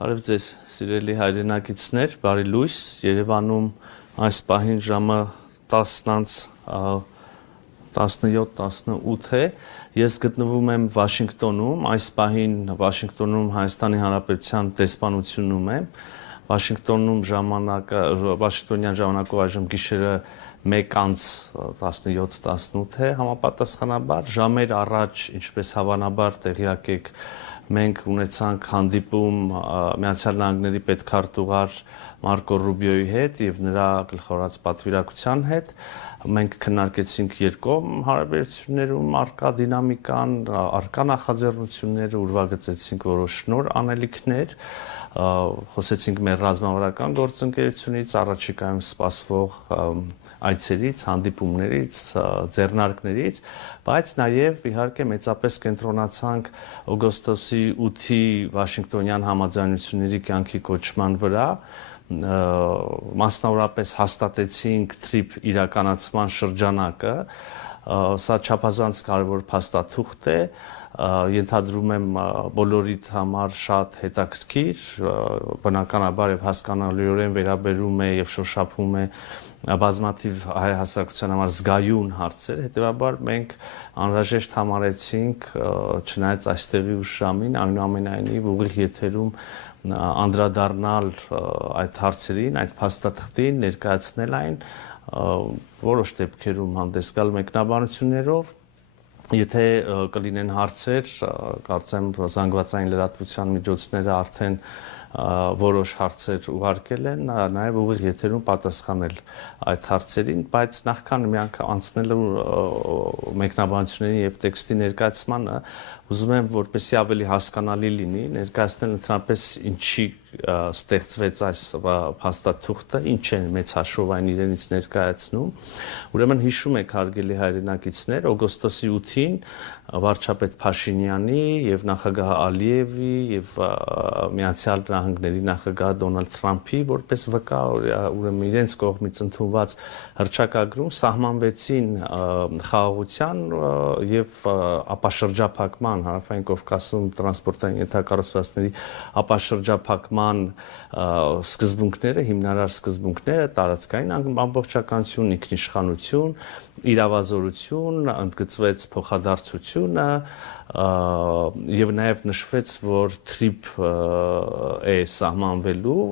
Բարև ձեզ, սիրելի հայրենակիցներ, բարի լույս, Երևանում այս պահին ժամը 10:17-18 է, ես գտնվում եմ Վաշինգտոնում, այս պահին Վաշինգտոնում Հայաստանի Հանրապետության դեսպանությունում եմ, Վաշինգտոնյան ժամանակով այժմ գիշերը 1:17-18 է համապատասխանաբար, ժամեր առաջ, ինչպես հավանաբար տեղյակ եք, մենք ունեցանք հանդիպում Միացյալ Նահանգների պետքարտուղար Մարկո Ռուբիոյի հետ եւ նրա գլխավորած պատվիրակության հետ, մենք քննարկեցինք երկկողմ հարաբերություններում առկա դինամիկան, առկա նախաձեռնությունները, ուրվագծեցինք որոշ նոր անելիքներ, խոսեցինք մեր ռազմավարական գործընկերությունից, առաջիկայում սպասվող այցերից, հանդիպումներից, ձեռնարկներից, բայց նաև իհարկե մեծապես կենտրոնացանք օգոստոսի 8-ի Վաշինգտոնյան համաձայնությունների կյանքի կոչման վրա, մասնավորապես հաստատեցինք թրիփ իրականացման շրջանակը, սա չափազանց կարևոր փաստաթուղթ է, ենթադրում եմ բոլորիդ համար շատ հետաքրքիր, բնականաբար եւ հասկանալիորեն վերաբերում է եւ շոշափում է բազմաթիվ հայ հասարակության համար զգայուն հարցեր, հետեւաբար մենք անհրաժեշտ համարեցինք, չնայած այստեղի ուշ ժամին, այնուամենայնիվ ուղիղ եթերում անդրադառնալ այդ հարցերին, այդ փաստաթղթին, ներկայացնել այն, որոշ դեպքերում հանդես գալ մեկնաբանություններով, եթե կլինեն հարցեր, կարծեմ զանգվածային լրատվության միջոցները արդեն որոշ հարցեր ուղարկել են, նաև ուղիղ եթերում պատասխանել այդ հարցերին, բայց նախքան մի անգամ անցնելու մեկնաբանությունների եւ տեքստի ներկայացմանը, ուզում եմ որպեսզի ավելի հասկանալի լինի, ներկայացնել ընդհանրապես ինչի ստեղծվեց այս փաստաթուղթը, ինչ է մեծ հաշվով այն իրենից ներկայացնում։ Ուրեմն հիշում եք հարգելի հայրենակիցներ, օգոստոսի 8-ին վարչապետ Փաշինյանի եւ նախագահ Ալիևի եւ Միացյալ Նահանգների նախագահ Դոնալդ Թրամփի որպես վկա, ուրեմն իրենց կողմից ընդունված հռչակագրում սահմանվեցին խաղաղության եւ ապաշրջափակման Հարավային Կովկասում տրանսպորտային ենթակառուցվածքների ապաշրջափակման սկզբունքները, հիմնարար սկզբունքները, տարածքային ամբողջականություն, ինքնիշխանություն, իրավազորություն, ընդգծվեց փոխադարձությունը եւ նաեւ նշվեց, որ թրիփ է սահմանվելու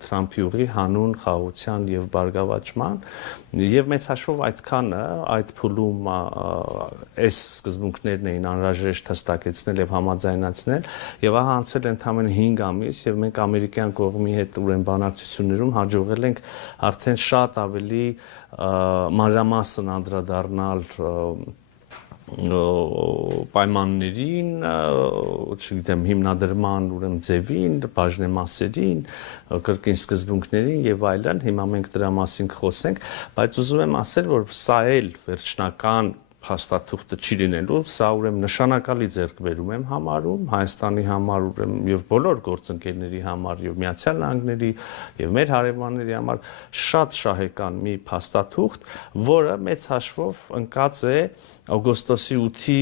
Թրամփի ուղի հանուն խաղաղության եւ բարգավաճման եւ մեծ հաշվով այդքանը այդ փուլում այս սկզբունքներն էին անհրաժեշտ հստակեցնել եւ համաձայնացնել եւ ահա անցել ընդամենը 5 ամիս եւ մենք ամերիկյան կողմի հետ ուրեմն բանակցություններում հաջողել ենք արդեն շատ ավելի մանրամասն անդրադառնալ պայմաններին, չգիտեմ, հիմնադրման ուրեմն ձևին, բաժնեմասերին, կրկին սկզբունքներին եւ այլն, հիմա մենք դրա մասին կխոսենք, բայց ուզում եմ ասել, որ սա էլ վերջնական փաստաթուղթը չի լինելու, սա ուրեմն նշանակալի ձեռքբերում եմ համարում Հայաստանի համար ուրեմն եւ բոլոր գործընկերների համար եւ Միացյալ Նահանգների եւ մեր հարևանների համար շատ շահեկան մի փաստաթուղթ, որը մեծ հաշվով ընկած է օգոստոսի 8-ի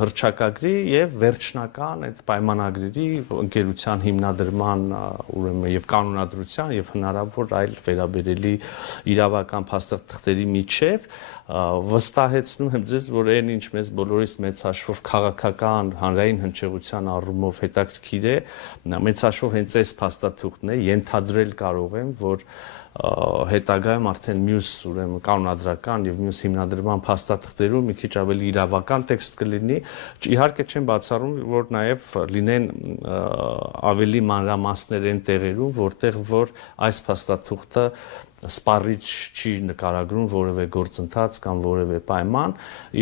հռչակագրի եւ վերջնական այդ պայմանագրերի ընկերության հիմնադրման ուրեմն եւ կանոնադրության եւ հնարավոր այլ վերաբերելի իրավական փաստաթղթերի միջև վստահեցնում եմ ձեզ, որ այն ինչ մեզ բոլորիս մեծ հաշվով քաղաքական հանրային հնչեղության առումով հետաքրքիր է, մեծ հաշվով հենց այս փաստաթուղթն է, ենթադրել կարող եմ, որ հետագայում արդեն մյուս ուրեմն կանոնադրական եւ մյուս հիմնադրման փաստաթղթերում մի քիչ ավելի իրավական տեքստ կլինի, իհարկե չեմ բացառում, որ նաեւ լինեն ավելի մանրամասներ այն տեղերում, որտեղ որ այս փաստաթուղթը սպառիչ չի նկարագրում որևէ գործընթաց կամ որևէ պայման,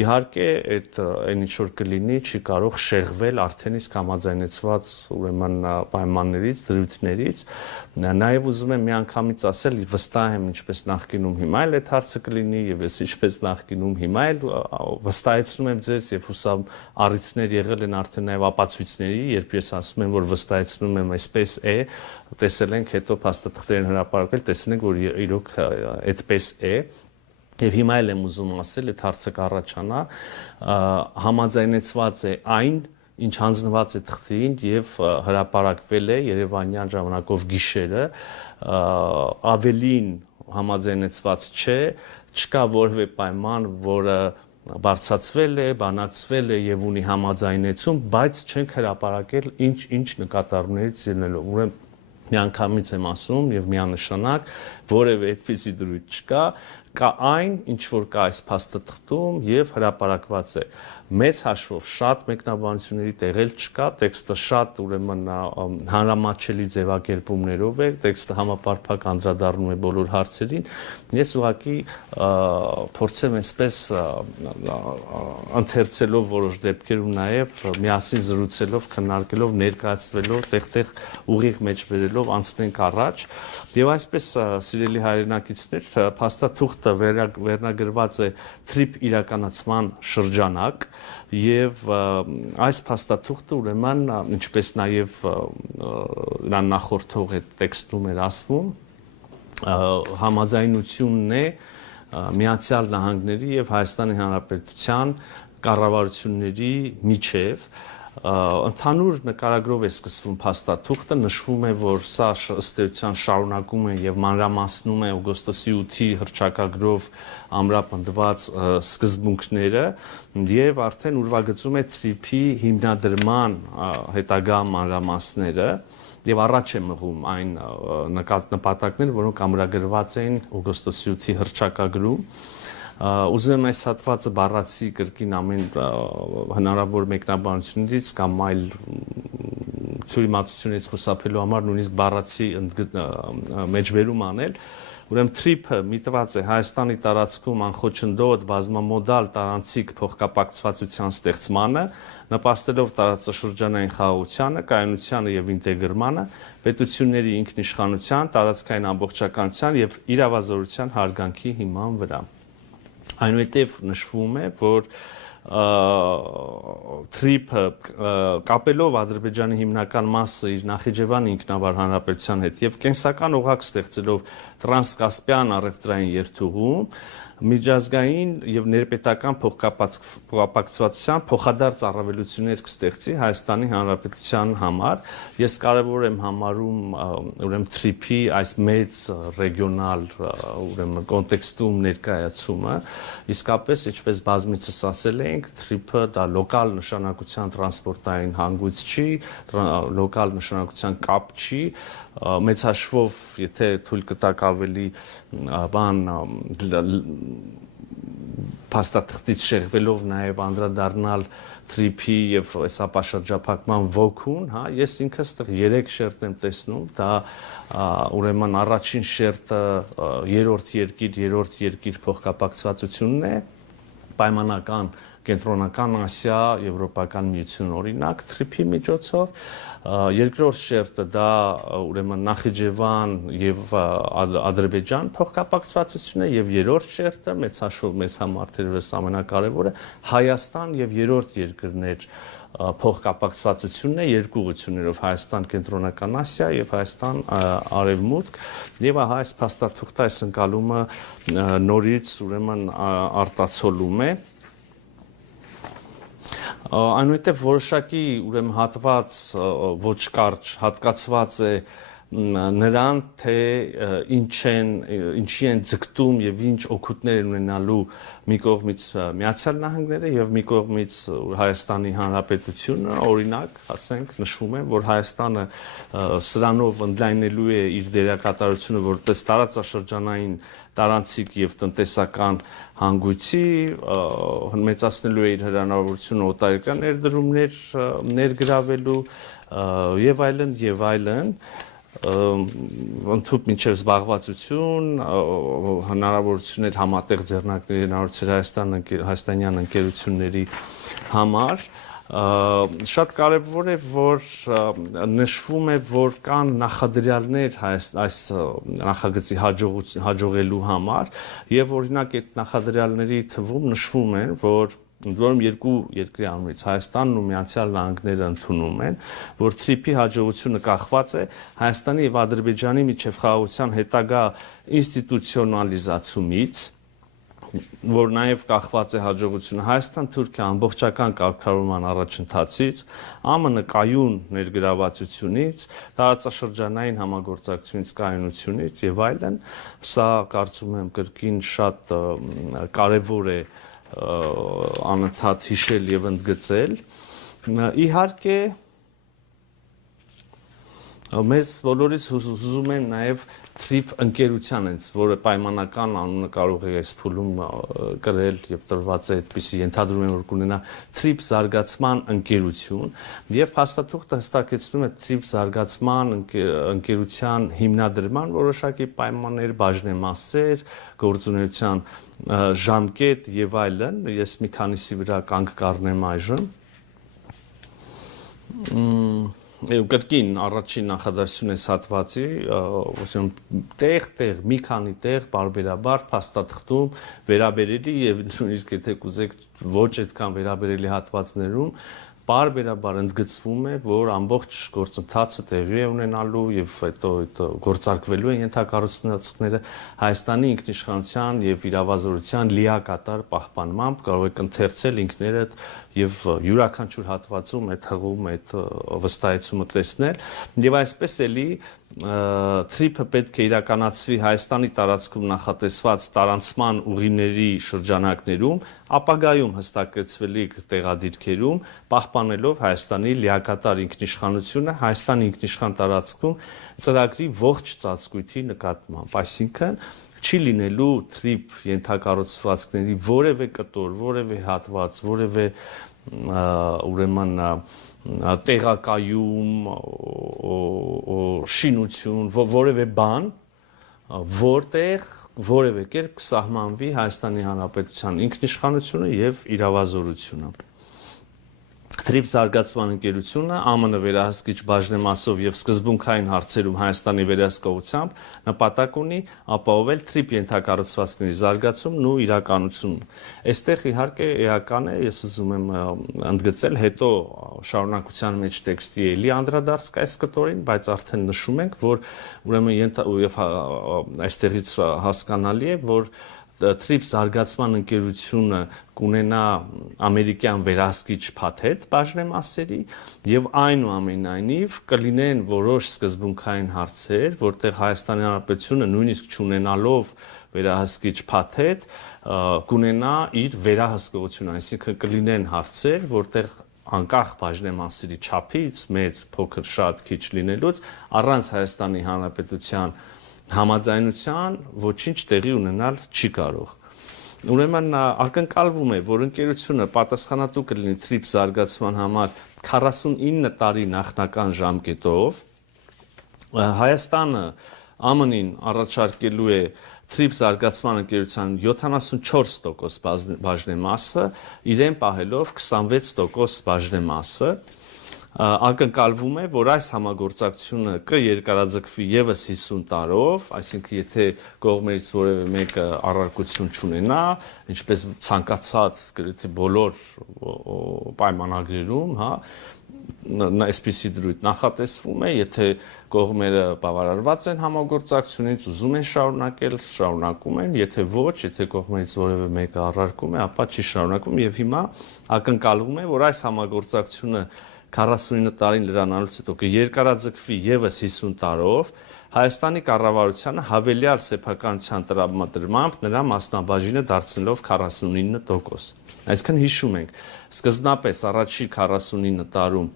իհարկե այդ այն ինչ որ կլինի չի կարող շեղվել արդեն իսկ համաձայնեցված ուրեմն պայմաններից, դրույթներից, նաև ուզում եմ միանգամից ասել, վստահ եմ ինչպես նախկինում հիմա էլ այդ հարցը կլինի եւ ես ինչպես նախկինում հիմա էլ վստահեցնում եմ ձեզ եւ հուսամ առիթներ եղել են արդեն նաև ապացույցների, երբ ես ասում եմ, որ վստահեցնում եմ, այսպես է, տեսել ենք հետո փաստաթղթերին հրապարակել, տեսնենք, որ իրոք այդպես է եւ հիմա էլ եմ ուզում ասել, այդ հարցը կառաջանա, համաձայնեցված է այն ինչ հանձնված է թղթին եւ հրապարակվել է Երևանյան ժամանակով գիշերը, ավելին համաձայնեցված չէ, չկա որևէ պայման, որը բարձրացվել է, բանակցվել է եւ ունի համաձայնեցում, բայց չենք հրապարակել ինչ նկատառումներից ելնելով։ Ուրեմն միանգամից եմ ասում եւ միանշանակ որևէ այդպիսի դրույթ չկա, կա այն, ինչ որ կա այս փաստաթղթում եւ հրապարակված է։ Մեծ հաշվով շատ մեկնաբանությունների տեղել չկա, տեքստը շատ ուրեմն հանրամատչելի ձևակերպումներով է, տեքստը համապարփակ անդրադառնում է բոլոր հարցերին։ Ես ուղղակի փորձեմ այսպես ընթերցելով որոշ դեպքերում նաեւ միասին զրուցելով, քննարկելով, ներկայացնելով, տեղ-տեղ ուղիղ մեջ բերելով անցնենք առաջ։ Եվ այսպես սիրելի հայրենակիցներ, փաստաթուղթը վերնագրված է թրիփ իրականացման շրջանակ եւ այս փաստաթուղթը ուրեմն ինչպես նաեւ նրան նախորդող է տեքստում էր ասվում համաձայնությունն է Միացյալ Նահանգների եւ Հայաստանի Հանրապետության կառավարությունների միջև ընդհանուր նկարագրով է սկսվում փաստաթուղթը, նշվում է, որ սա ըստ էության շարունակում է եւ մանրամասնում է օգոստոսի 8-ի հռչակագրով ամրապնդված սկզբունքները եւ արդեն ուրվագծում է թրիփի հիմնադրման հետագա մանրամասները եւ առաջ է մղում այն նպատակները, որոնք ամրագրված էին օգոստոսի 8-ի հռչակագրում։ Ուզում եմ այս հատվածը բառացի կրկին ամեն հնարավոր մեկնաբանություններից կամ այլ ցույցությունից խուսափելու համար նույնիսկ բառացի մեջբերում անել։ Ուրեմն թրիփը միտված է Հայաստանի տարածքում անխոչնդոտ բազմամոդալ տարանցիկ փոխկապակցվածության ստեղծմանը, նպաստելով տարածաշրջանային խաղաղությանը, կայունությանը եւ ինտեգրմանը, պետությունների ինքնիշխանության, տարածքային ամբողջականության եւ իրավազորության հարգանքի հիման վրա։ Այնուհետև նշվում է, որ թրիփը կապելով Ադրբեջանի հիմնական մասը իր Նախիջևան ինքնավար հանրապետության հետ եւ կենսական օղակ ստեղծելով տրանսկասպյան առևտրային երթուղում միջազգային եւ ներպետական փոխկապակցվածության փոխադարձ առավելություններ կստեղծի Հայաստանի Հանրապետության համար։ Ես կարևոր եմ համարում ուրեմն թրիփի այս մեծ ռեգիոնալ ուրեմն կոնտեքստում ներկայացումը, իսկապես ինչպես բազմիցս ասել ենք, թրիփը դա լոկալ նշանակության տրանսպորտային հանգույց չի, լոկալ նշանակության կապ չի, մեծ հաշվով, եթե թույլ կտակ ավելի բան փաստաթղթից շեղվելով նաև անդրադառնալ թրիփի եւ այս ապաշրջափակման ոգուն, հա, ես ինքս այդտեղ 3 շերտ եմ տեսնում, դա ուրեմն առաջին շերտը երրորդ երկիր փոխկապակցվածությունն է, պայմանական կենտրոնական Ասիա, Եվրոպական միություն օրինակ թրիփի միջոցով, երկրորդ շերտը դա ուրեմն Նախիջևան եւ Ադրբեջան փոխկապակցվածությունն է եւ երրորդ շերտը մեծ հաշվով մեզ համար թերևս ամենակարևորը Հայաստան եւ երրորդ երկրներ փոխկապակցվածությունն է երկու ուղղություններով Հայաստան կենտրոնական Ասիա եւ Հայաստան արևմուտք եւ ահա այս փաստաթուղթը այս ընկալումը նորից ուրեմն արտացոլում է այնուհետև որոշակի ուրեմն հատված ոչ կարճ հատկացված է նրան թե ինչի են ձգտում եւ ինչ օգուտներ են ունենալու մի կողմից Միացյալ Նահանգները եւ մի կողմից Հայաստանի Հանրապետությունը օրինակ ասենք նշվում է որ Հայաստանը սրանով ընդլայնելու է իր դերակատարությունը որպես տարածաշրջանային տարանցիկ եւ տնտեսական հանգույցի մեծացնելու է իր հնարավորությունը օտարերկրյա ներդրումներ ներգրավելու եւ այլն ընդհանուր մինչև զբաղվածություն հնարավորություններ համատեղ ձեռնարկների հնարավորություններ հայաստանյան ընկերությունների համար շատ կարևոր է որ նշվում է որ կան նախադրյալներ այս նախագծի հաջողելու համար եւ օրինակ այդ նախադրյալների թվում նշվում են որ Որում երկու երկրի անունից Հայաստանն ու Միացյալ Նահանգները ընդունում են, որ թրիփի հաջողությունը կախված է Հայաստանի եւ Ադրբեջանի միջև խաղաղության հետագա ինստիտուցիոնալիզացումից որ նաև կախված է հաջողությունը Հայաստան-Թուրքիա ամբողջական կարգավորման առաջընթացից, ԱՄՆ կայուն ներգրավվածությունից, տարածաշրջանային համագործակցությունից, կայունությունից եւ այլն, սա կարծում եմ կրկին շատ կարեւոր է անընդհատ հիշել եւ ընդգծել։ Իհարկե մեզ բոլորից հուզում են նաև TRIP ընկերության հենց, որը պայմանական անունը կարող է այս փուլում կրել եւ տրված է այդպիսի ենթադրում եմ որ կունենա TRIP զարգացման ընկերություն եւ փաստաթուղթը հստակեցնում է TRIP զարգացման ընկերության հիմնադրման որոշակի պայմաններ, բաժնեմասեր, գործունեության ժամկետ եւ այլն, ես մի քանիսի վրա կանգ կառնեմ այժմ։ Կրկին առաջին նախադասություն այս հատվածի, տեղ, մի քանի տեղ բարբերաբար փաստաթղթում վերաբերելի եւ նույնիսկ եթե կուզեք ոչ այդքան վերաբերելի հատվածներում բարբերաբար ընդգծվում է, որ ամբողջ գործընթացը տեղի է ունենալու եւ հետո գործարկվելու են ենթակառուցվածքները Հայաստանի ինքնիշխանության եւ իրավազորության լիակատար պահպանմամբ կարող եք ընթերցել ինքներդ եւ յուրաքանչյուր հատվածում այդ հղում այդ վստահեցումը տեսնել եւ այսպես էլի TRIP-ը պետք է իրականացվի Հայաստանի տարածքում նախատեսված տարանցման ուղիների շրջանակներում, ապագայում հստակեցվելիք տեղադիրքերում, պահպանելով Հայաստանի լիակատար ինքնիշխանությունը Հայաստանի ինքնիշխան տարածքում ծրագրի ողջ ծածկույթի նկատմամբ, այսինքն չի լինելու TRIP ենթակառուցվածքների որևէ կտոր, որևէ հատված, որևէ ուրեմն տեղակայում, շինություն, որևէ բան, որտեղ որևէ կերպ կսահմանվի Հայաստանի Հանրապետության ինքնիշխանությունը եւ իրավազորությունը։ TRIP զարգացման ընկերությունը ԱՄՆ վերահսկիչ բաժնեմասով եւ սկզբունքային հարցերում Հայաստանի վերահսկողությամբ նպատակ ունի ապահովել TRIP ենթակառուցվածքների զարգացումն ու իրականությունն։ Այստեղ իհարկե էական է, ես ուզում եմ ընդգծել, հետո շարունակության մեջ տեքստի էլի անդրադարձք այս կտորին, բայց արդեն նշում ենք, որ ուրեմն եւ այստեղից հասկանալի է, որ TRIP զարգացման ընկերությունը կունենա ամերիկյան վերահսկիչ փաթեթ բաժնեմասերի եւ այնուամենայնիվ կլինեն որոշ սկզբունքային հարցեր, որտեղ Հայաստանի Հանրապետությունը նույնիսկ չունենալով վերահսկիչ փաթեթ կունենա իր վերահսկողությունը, այսինքն կլինեն հարցեր, որտեղ անկախ բաժնեմասերի չափից, մեծ, փոքր, շատ, քիչ լինելուց առանց Հայաստանի Հանրապետության համաձայնության ոչինչ տեղի ունենալ չի կարող։ Ուրեմն ակնկալվում է, որ ընկերությունը պատասխանատու կլինի TRIP զարգացման համար 49 տարի նախնական ժամկետով։ Հայաստանը ԱՄՆ-ին առաջարկելու է TRIP զարգացման ընկերության 74% բաժնեմասը, իրեն պահելով 26% բաժնեմասը։ Ակնկալվում է, որ այս համագործակցությունը կերկարաձգվի եւս 50 տարով, այսինքն եթե կողմերից որևէ մեկը առարկություն չունենա, ինչպես ցանկացած գրեթե բոլոր պայմանագրերում, հա, այսպիսի դրույթ նախատեսվում է, եթե կողմերը բավարարված են համագործակցությունից, ուզում են շարունակել, շարունակում են, եթե ոչ, եթե կողմերից որևէ մեկը առարկում է, ապա չի շարունակում եւ հիմա ակնկալվում է, որ այս համագործակցությունը 49 տարին լրանալուց հետո կերկարաձգվի եւս 50 տարով Հայաստանի կառավարությանը հավելյալ սեփականության տրամադրմամբ նրա մասնաբաժինը դարձնելով 49%։ Այսինքն հիշում ենք, սկզբնապես առաջի 49 տարում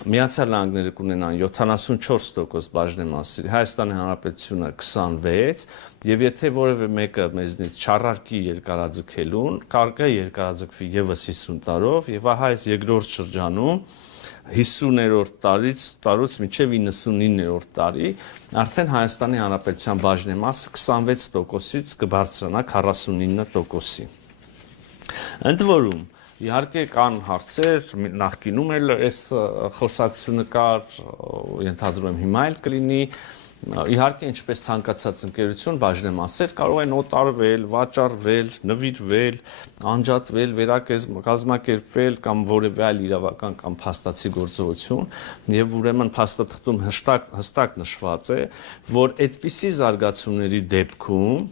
Միացյալ Նահանգները կունենան 74% բաժնեմասերի, Հայաստանի Հանրապետությունը 26%, եւ եթե որևէ մեկը մեզնից չառարկի երկարաձգելուն, կարելի է երկարաձգվի եւս 50 տարով, եւ ահա այս երկրորդ շրջանում 50-րդ տարուց մինչև 99-րդ տարի արդեն Հայաստանի Հանրապետության բաժնեմասը 26%-ից կբարձրանա 49%-ի։ Ընդ որում, իհարկե կան հարցեր, նախկինում էլ այս խոսակցությունը կար, ենթադրում եմ հիմա էլ կլինի, իհարկե ինչպես ցանկացած ընկերություն բաժնեմասեր կարող են օտարվել, վաճառվել, նվիրվել, անջատվել, վերակազմակերպվել կամ որևէ այլ իրավական կամ փաստացի գործողություն, եւ ուրեմն փաստաթղթում հստակ նշված է, որ այդպիսի զարգացումների դեպքում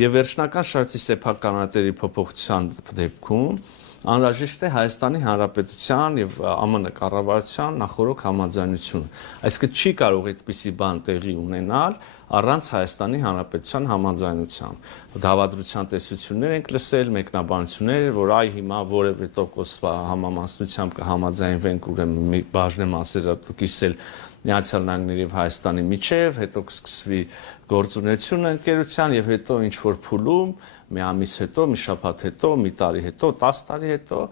Եվ վերջնական շարքի սեփականատերի փոփոխության դեպքում անհրաժեշտ է Հայաստանի Հանրապետության եւ ԱՄՆ կառավարության նախորոք համաձայնությունը։ Այսինքն չի կարող այդպիսի բան տեղի ունենալ առանց Հայաստանի Հանրապետության համաձայնության։ Դավադրության տեսություններ ենք լսել, մեկնաբանություններ, որ այ հիմա որևէ տոկոս համամասնությամբ կհամաձայնվենք, ուրեմն մի բաժնե մասերը կիսել Միացյալ Նահանգների եւ Հայաստանի միջև, հետո կսկսվի գործունեությունը ընկերության եւ հետո ինչ որ փուլում մի ամիս հետո, մի շաբաթ հետո, մի տարի հետո, 10 տարի հետո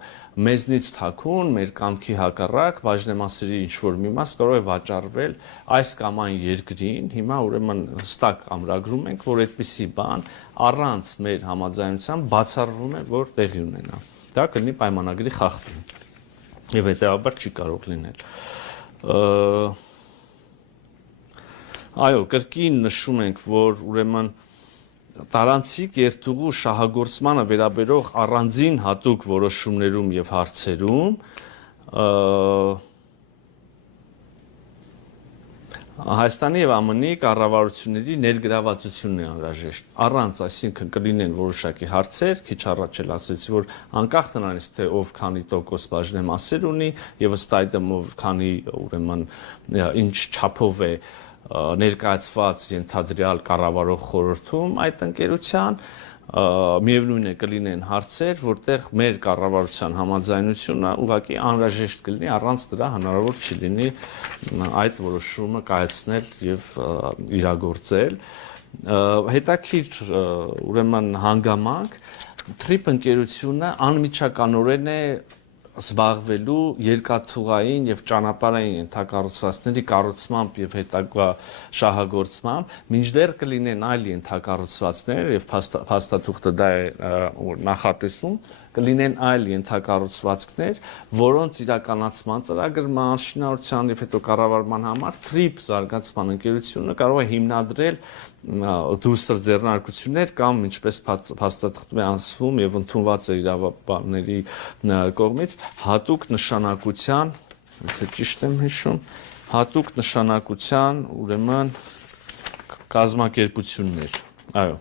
մեզնից թաքուն, մեր կամքի հակառակ բաժնեմասերի ինչ որ մի մաս կարող է վաճառվել այս կամ այն երկրին։ Հիմա ուրեմն հստակ ամրագրում ենք, որ այդպիսի բան առանց մեր համաձայնության բացառվում է, որ տեղի ունենա։ Դա կլինի պայմանագրի խախտում եւ հետեւաբար չի կարող լինել։ Այո, կրկին նշում ենք, որ ուրեմն տարանցիկ երթուղու շահագործմանը վերաբերող առանձին հատուկ որոշումներում եւ հարցերում Հայաստանի եւ ԱՄՆ-ի կառավարությունների ներգրավվածությունն է անհրաժեշտ։ Առանց, այսինքն կլինեն որոշակի հարցեր, քիչ առաջ էլ ասեցի, որ անկախ նրանից թե ով քանի տոկոս բաժնեմասեր ունի եւ ըստ այդմ ով քանի ուրեմն ինչ չափով է ներկայացված ենթադրյալ կառավարող խորհրդում այդ ընկերության միևնույն է կլինեն հարցեր, որտեղ մեր կառավարության համաձայնությունը ուղղակի անհրաժեշտ կլինի, առանց դրա հնարավոր չի լինի այդ որոշումը կայացնել եւ իրագործել։ Հետաքրքիր ուրեմն հանգամանք TRIP ընկերությունը անմիջականորեն է զբաղվելու երկաթուղային եւ ճանապարհային ենթակառուցվածքների կառուցմամբ եւ հետագա շահագործմամբ, մինչդեռ կլինեն այլ ենթակառուցվածքներ եւ փաստաթուղթը դա է նախատեսում, կլինեն այլ ենթակառուցվածքներ, որոնց իրականացման ծրագրման, շինարարության եւ հետո կառավարման համար TRIP զարգացման ընկերությունը կարող է հիմնադրել դուրսր ձեռնարկություններ կամ ինչպես փաստաթղթում է անցվում եւ ընդունված է իրավաբանների կողմից հատուկ նշանակության, եթե ճիշտ եմ հիշում, հատուկ նշանակության ուրեմն կազմակերպություններ, այո,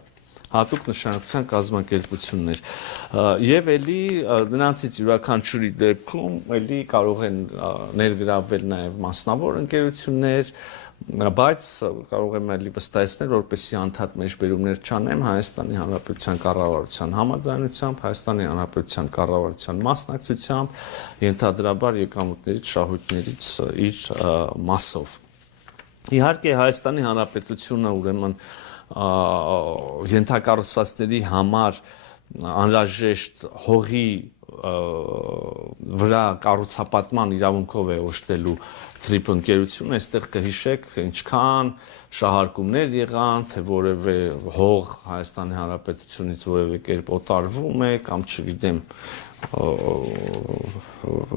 հատուկ նշանակության կազմակերպություններ եւ ելի նրանցից յուրաքանչյուրի դեպքում ելի կարող են ներգրավվել նաեւ մասնավոր ընկերություններ, բայց կարող եմ ելի վստահեցնել, որպեսզի անդադ մեջբերումներ չանեմ Հայաստանի Հանրապետության կառավարության համաձայնությամբ, Հայաստանի Հանրապետության կառավարության մասնակցությամբ, ենթադրաբար եկամուտներից, շահույթներից իր մասով։ Իհարկե Հայաստանի Հանրապետությունը ուրեմն ենթակառուցվածքների համար անհրաժեշտ հողի վրա կառուցապատման իրավունքով է օժտելու TRIP ընկերությունը, այստեղ կհիշեք ինչքան շահարկումներ եղան, թե որևէ հող Հայաստանի Հանրապետությունից որևէ կերպ օտարվում է կամ չգիտեմ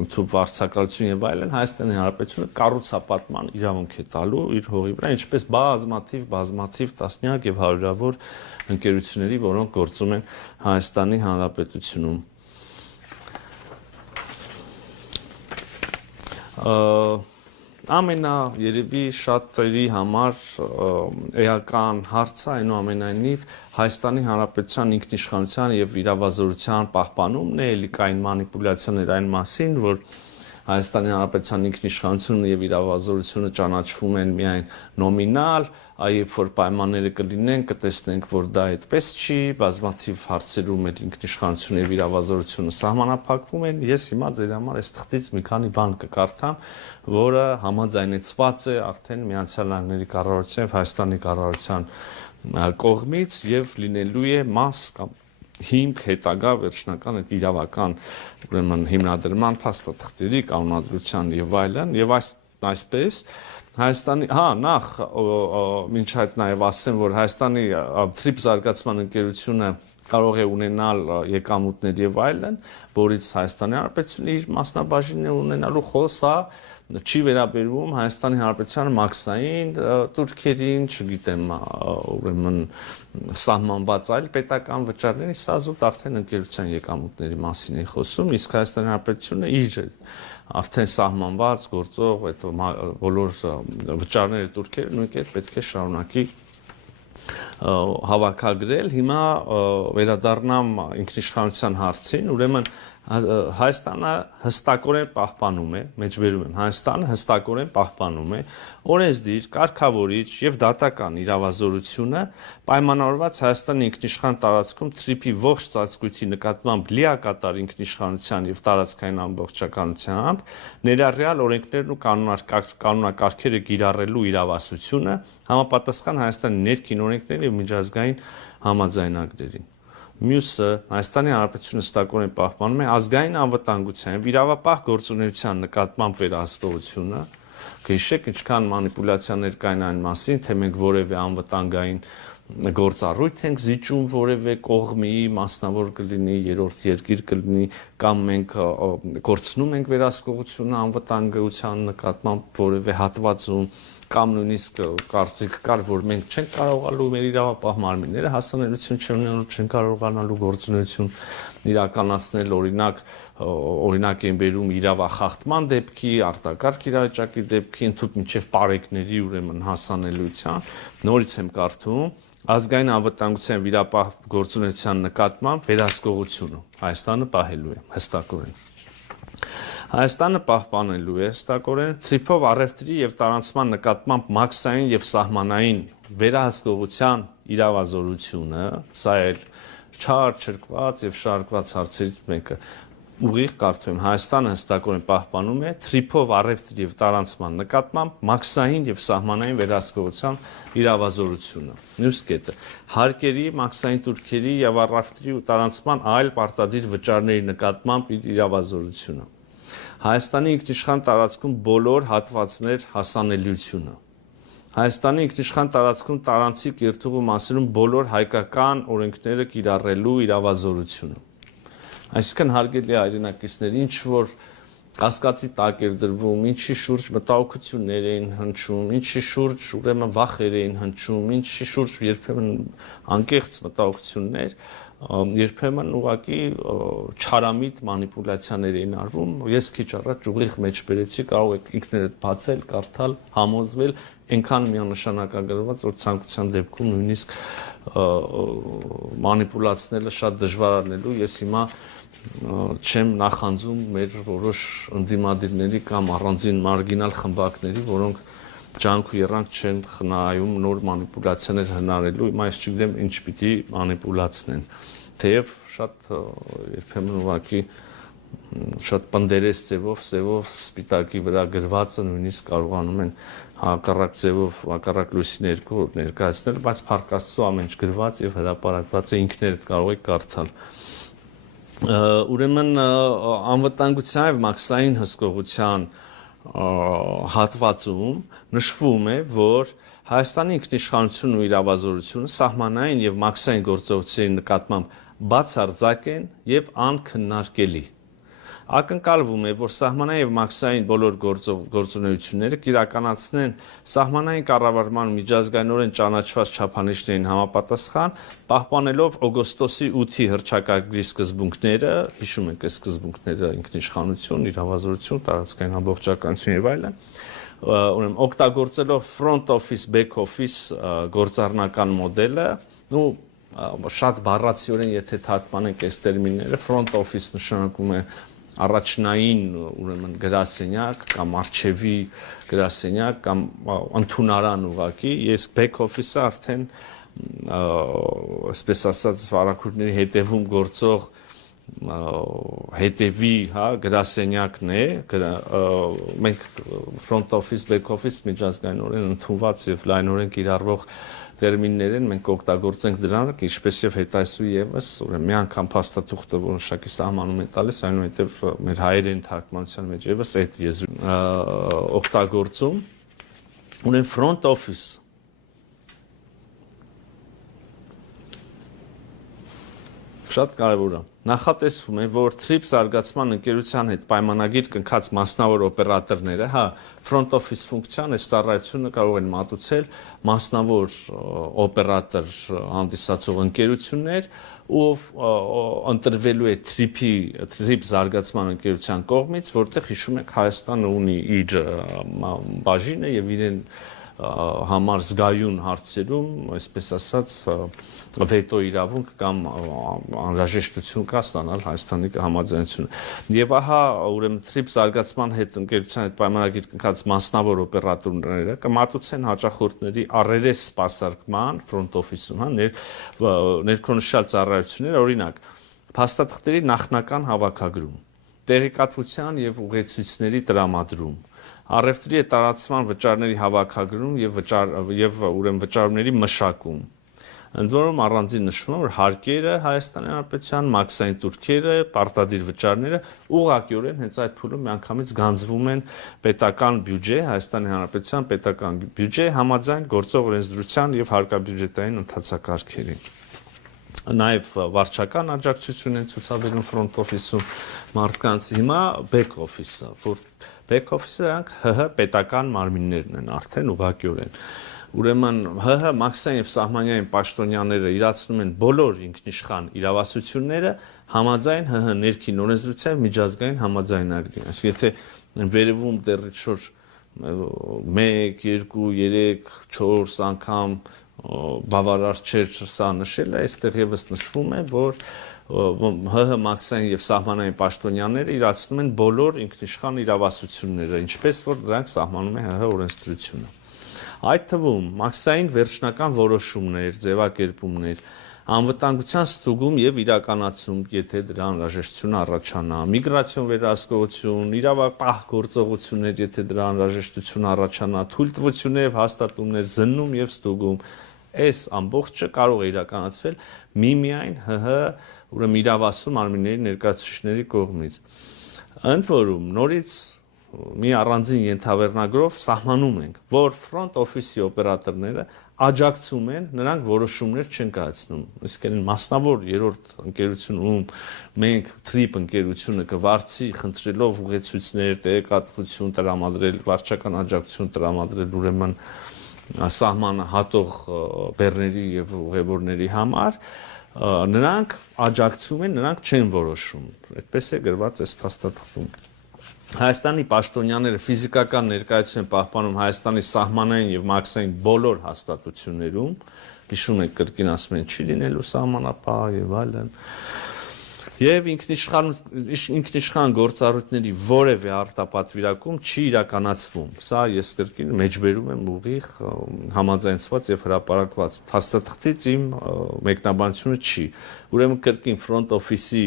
ընդհանուր վարձակալություն եւ այլն, Հայաստանի Հանրապետությունը կառուցապատման իրավունք է տալու իր հողի վրա, ինչպես բազմաթիվ տասնյակ եւ հարյուրավոր ընկերությունների, որոնք գործում են Հայաստանի Հանրապետությունում։ Երևի շատերի համար էական հարցը այնուամենայնիվ Հայաստանի Հանրապետության ինքնիշխանության եւ իրավազորության պահպանումն է, ելի կային մանիպուլյացիաներ այն մասին, որ Հայաստանի Հանրապետության ինքնիշխանությունը եւ իրավազորությունը ճանաչվում են միայն նոմինալ, այբ որ պայմանները կլինեն, կտեսնենք, որ դա այդպես չի, բազմաթիվ հարցերում այդ ինքնիշխանությունը եւ իրավազորությունը սահմանափակվում են։ Ես հիմա ձեր համար այս թղթից մի քանի բան կկարդամ, որը համաձայնեցված է արդեն Միացյալ Նահանգների կառավարության եւ Հայաստանի կառավարության կողմից եւ լինելու է մաս կամ հիմք հետագա վերջնական այդ իրավական ուրեմն հիմնադրման փաստաթղթերի կանոնադրության եւ այլն եւ այսպես Հայաստանի նախ մինչ այդ նաեւ ասեմ որ Հայաստանի TRIP զարգացման ընկերությունը կարող է ունենալ եկամուտներ եւ այլն, որից Հայաստանի Հանրապետությունը իր մասնաբաժինն է ունենալու խոսա չի վերաբերվում Հայաստանի Հանրապետության մաքսային турքերին, չգիտեմ, ուրեմն սահմանված այլ պետական վճարների, սա զուտ արդեն ընկերության եկամուտների մասին է խոսում, իսկ Հայաստանի Հանրապետությունը իր արդեն սահմանված գործող այդ բոլոր վճարները турքերը նույնքեր պետք է շարունակի հավաքագրել, հիմա վերադառնամ ինքնիշխանության հարցին, ուրեմն Հայաստանը հստակորեն պահպանում է, մեջբերում եմ, Հայաստանը հստակորեն պահպանում է օրենսդիր, կարգավորիչ եւ դատական իրավազորությունը պայմանավորված Հայաստանի ինքնիշխան տարածքում թրիփի ողջ ծածկույթի նկատմամբ լիակատար ինքնիշխանության եւ տարածքային ամբողջականությամբ ներառյալ օրենքներն ու կանոնակարգերը կիրառելու իրավասությունը համապատասխան Հայաստանի ներքին օրենքներին եւ միջազգային համաձայնագրերին։ Մյուսը Հայաստանի Հանրապետությունը հստակորեն պահպանում է ազգային անվտանգության եւ իրավապահ գործունեության նկատմամբ վերահսկողությունը, հիշեք ինչքան մանիպուլյացիաներ կային այն մասին, թե մենք որևէ անվտանգային գործառույթ ենք զիջում որևէ կողմի, մասնավոր կլինի, երրորդ երկիր կլինի, կամ մենք կորցնում ենք վերահսկողությունը անվտանգության նկատմամբ որևէ հատվածում, կամ նույնիսկ կարծիք կար, որ մենք չենք կարողանալու մեր իրավապահ մարմինները հասանելիություն չունենալու, չեն կարողանալու գործունեություն իրականացնել, օրինակ են բերում իրավախախտման դեպքի, արտակարգ իրավիճակի դեպքի, ընդհանուր մինչև պարեկների ուրեմն հասանելիության, նորից եմ կարդում, ազգային անվտանգության վիրապահ գործունեության նկատմամբ վերահսկողությունը Հայաստանը պահելու է հստակորեն։ Հայաստանը պահպանելու է հստակորեն թրիփով առևտրի եւ տարանցման նկատմամբ մաքսային եւ սահմանային վերահսկողության իրավազորությունը, սա էլ չար, չրկված եւ շարքված հարցերից մեկը։ Ուղիղ կարդում եմ, Հայաստանը հստակորեն պահպանում է թրիփով առևտրի եւ տարանցման նկատմամբ մաքսային եւ սահմանային վերահսկողության իրավազորությունը։ Մյուս կետը հարկերի, մաքսային տուրքերի եւ առևտրի ու տարանցման այլ պարտադիր վճարների նկատմամբ իրավազորությունը։ Հայաստանի ինքնիշխան տարածքում բոլոր հատվածներ հասանելիությունը։ Հայաստանի ինքնիշխան տարածքում տարանցիկ երթուղու մասերում բոլոր հայկական օրենքները կիրառելու իրավազորությունը։ Այսինքն հարգելի հայրենակիցներ, ինչ որ կասկածի տակ էր դրվում, ինչի շուրջ մտահոգություններ էին հնչում, ինչի շուրջ ուրեմն վախեր էին հնչում, ինչի շուրջ երբեմն անկեղծ մտահոգություններ, երբեմն ուղղակի չարամիտ մանիպուլյացիաներ էին արվում։ Ես քիչ առաջ ուղիղ մեջ բերեցի, կարող եք ինքներդ բացել, կարդալ, համոզվել, այնքան միանշանակագրված, որ ցանկության դեպքում նույնիսկ մանիպուլացնելը շատ դժվար անելու։ Ես հիմա չեմ նախանձում մեր որոշ ընդդիմադիրների կամ առանձին մարգինալ խմբակների, որոնք ջանք ու երանք չեն խնայում նոր մանիպուլյացիաներ հնարելու, հիմա ես չգիտեմ ինչ պիտի մանիպուլացնեն, թեև շատ երբեմն ուղղակի շատ պնդերես ձևով սպիտակի վրա գրվածը նույնիսկ կարողանում են հակառակ ձևով, հակառակ լույսի ներքո ներկայացնել, բայց փառք Աստծո ամեն ինչ գրված եւ հրապարակված է, ինքներդ կարող եք կարդալ։ Ուրեմն անվտանգության եւ մաքսային հսկողության հատվածում նշվում է, որ Հայաստանի ինքնիշխանությունն ու իրավազորությունը սահմանային եւ մաքսային գործողությունների նկատմամբ բացարձակ են եւ անքննարկելի։ Ակնկալվում է, որ սահմանային եւ մաքսային բոլոր գործունեությունները կիրականացնեն սահմանային կառավարման միջազգայինորեն ճանաչված չափանիշներին համապատասխան, պահպանելով օգոստոսի 8-ի հռչակագրի սկզբունքները, հիշում եք այս սկզբունքները՝ ինքնիշխանություն, իրավազորություն, տարածքային ամբողջականություն եւ այլն, ուրեմն օգտագործելով front office, back office գործառնական մոդելը, շատ բառացիորեն եթե թարգմանենք այս տերմինները, front office նշանակում է առաջնային ուրեմն գրասենյակ կամ արխիվի գրասենյակ կամ ընդունարան ուղակի, ես back office-ը արդեն այսպես ասած վարակույրների հետևում գործող հետևի, հա, գրասենյակն է, մենք front office, back office միջազգայինորեն ընդունված եւ լայնորեն կիրառվող տերմիններ են, մենք օգտագործենք դրանք, ինչպես եւ հետայսու եւս, ուրեմն մի անգամ փաստաթուղթը որոշակի սահմանում է տալիս, այնուհետեւ մեր հայերեն թարգմանության մեջ եւս այդ եզրույթ օգտագործում, ունեն front office շատ կարևոր է։ Նախատեսվում է, որ TRIPS զարգացման ընկերության հետ պայմանագիր կնքած մասնավոր օպերատորները, հա, front office ֆունկցիան այս ծառայությունը կարող են մատուցել մասնավոր օպերատոր հանդիսացող ընկերություններ, ով ընտրվելու է TRIPS զարգացման ընկերության կողմից, որտեղ հիշում եք Հայաստանը ունի իր բաժինը եւ իրեն համար զգայուն հարցերում, այսպես ասած, վետո իրավունք կամ անհրաժեշտություն կա ստանալ Հայաստանի համաձայնությունը։ Եվ ահա ուրեմն TRIPS զարգացման հետ ընկերության հետ պայմանագիր կնքած մասնավոր օպերատորները կմատուցեն հաճախորդների առերես սպասարկման front office-ում, ներքոնշյալ ծառայություններ, օրինակ, փաստաթղթերի նախնական հավաքագրում, տեղեկատվության եւ ուղեցույցների տրամադրում, առևտրի եւ տարածման վճարների հավաքագրում եւ ուրեմն վճարումների մշակում։ Ընդ որում առանձին նշվում է, որ հարկերը Հայաստանի Հանրապետության, մաքսային տուրքերը, պարտադիր վճարները ուղղակիորեն հենց այդ փուլում միանգամից գանձվում են պետական բյուջե, Հայաստանի Հանրապետության պետական բյուջե համաձայն գործող օրենսդրության եւ հարկաբյուջետային ընթացակարգերի։ Նաև վարչական աջակցություն են ցուցաբերում front office-ում մարդկանց, հիմա back office-ը, որ back office-ը դրանք ՀՀ պետական մարմիններն են արդեն ուղղակիորեն։ Ուրեմն ՀՀ մաքսային եւ սահմանային պաշտոնյաները իրացնում են բոլոր ինքնիշխան իրավասությունները համաձայն ՀՀ ներքին օրենսդրության եւ միջազգային համաձայնագրին։ Այսինքն եթե վերևում դեռ շուտ 1, 2, 3, 4 անգամ բավարար չէր սա նշելը, այստեղ եւս նշվում է, որ ՀՀ մաքսային եւ սահմանային պաշտոնյաները իրացնում են բոլոր ինքնիշխան իրավասությունները, ինչպես որ դրանք սահմանում է ՀՀ օրենսդրությունը։ Այդ թվում մաքսային վերջնական որոշումներ, ձևակերպումներ, անվտանգության ստուգում եւ իրականացում, եթե դրա անհրաժեշտություն առաջանա, միգրացիոն վերահսկողություն, իրավապահ գործողություններ, եթե դրա անհրաժեշտություն առաջանա, թույլտվություններ եւ հաստատումներ, զննում եւ ստուգում, այս ամբողջը կարող է իրականացվել միմիայն ՀՀ ուրեմն իրավասու մարմինների ներկայացուցիչների կողմից։ Ընդ որում նորից մի առանձին ենթավերնագրով սահմանում ենք, որ front office-ի օպերատորները աջակցում են, նրանք որոշումներ չեն կայացնում։ Այսինքն մասնավոր երրորդ ընկերությունում մենք TRIP ընկերությունը կվարձի խնդրելով ուղեցույցներ, տեղեկատվություն տրամադրել, վարչական աջակցություն տրամադրել ուրեմն սահմանը հատող բեռների եւ ուղևորների համար, նրանք աջակցում են, նրանք չեն որոշում։ Այդպես է գրված այս փաստաթղթում։ Հայաստանի պաշտոնյաները ֆիզիկական ներկայություն են պահպանում Հայաստանի սահմանային եւ մաքսային բոլոր հաստատություններում, հիշում եք կրկին ասում են չի լինելու սահմանապահ եւ այլն։ Եվ ինքնիշխան գործառույթների որևէ արտապատվիրակում չի իրականացվում։ Սա ես կրկին մեջբերում եմ ուղիղ համաձայնված եւ հրապարակված փաստաթղթից իմ մեկնաբանությունը չի։ Ուրեմն կրկին front office-ի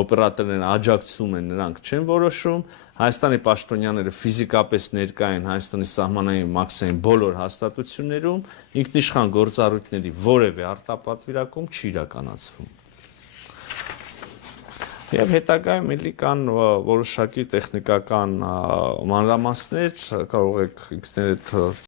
օպերատորները աջակցում են, նրանք չեն որոշում, Հայաստանի պաշտոնյաները ֆիզիկապես ներկա են Հայաստանի սահմանային մաքսային բոլոր հաստատություններում, ինքնիշխան գործառույթների որևէ արտապատվիրակում չի իրականացվում։ Եվ հետագայում էլի կան որոշակի տեխնիկական մանրամասներ, կարող եք ինքներդ